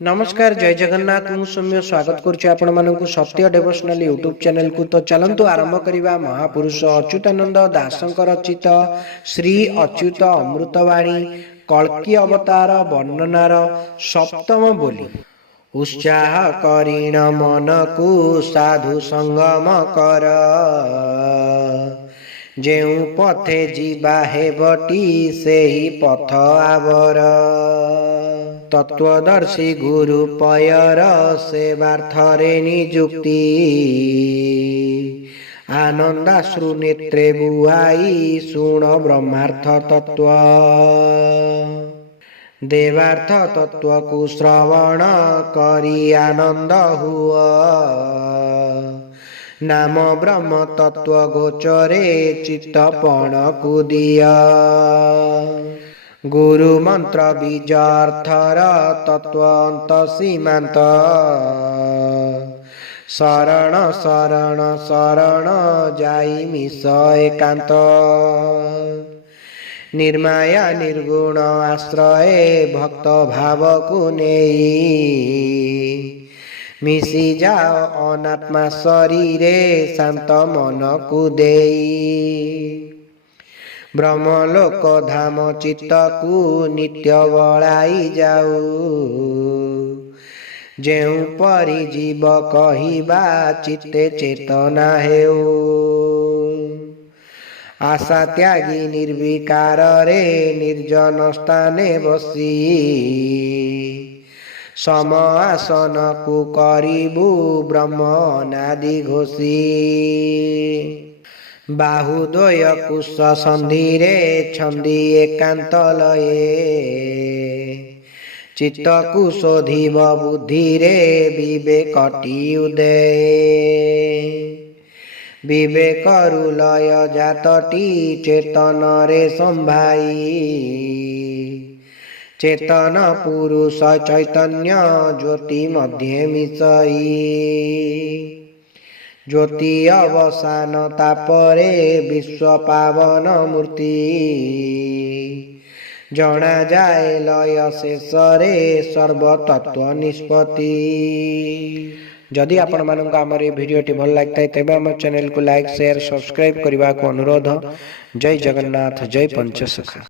नमस्कार जय जगन्नाथ मु सौम्य स्वागत करुच्ची आपण मानकु सत्य डिवोशनल यूट्यूब चैनल को। तो चलंतु आरंभ करिबा महापुरुष अच्युतानंद दासंकर रचित श्री अच्युत अमृतवाणी कल्की अवतार वर्णनार सप्तम बोली। उत्साह करीण मन को साधु संगम कर, जेउ पथे जीवा हेबटी सेही पथ आवर। तत्वदर्शी गुरु पयर सेवार्थरे निजुक्ति, आनंदाश्रु नेत्रे बुहाई शुण ब्रह्मार्थ तत्व। देवार्थ तत्व को श्रवण करी आनंद हुआ, नाम ब्रह्म तत्व गोचरे चित्तपण को दिया। गुरु मंत्र बीजार्थर तत्वंत सीमांत, शरण शरण शरण जाई मिस एकांत। निर्माया निर्गुण आश्रय भक्त भाव को नेई, मिसी जाओ अनात्मा शरीरे शांत मन को देई। ब्रह्मलोक धाम चित्त को नित्य बड़ाई जाऊ, जेउ परि जीव कहिबा चित्ते चेतना हेउ। आशा त्यागी निर्विकार रे निर्जन स्थाने बसी, सम आसन को करिबु ब्रह्म अनादि घोषी। बाहुद्वय कुश संधि रे छंदी एकांत लये, चित्त को शोधिब बुद्धि रे विवेकटी उदय। विवेक लय जातटी चेतन रे संभाई, चेतन पुरुष चैतन्य ज्योति मध्य मिसई। ज्योति अवसान तापरे विश्व पावन मूर्ति, जना जाए लय शेषरे सर्वतत्व निष्पत्ति। जदि आपण मानक आमर ये भिडियोटी भल लागता तेबे आम चैनल को लाइक शेयर सब्सक्राइब करने को अनुरोध। जय जगन्नाथ जय पंचसखा।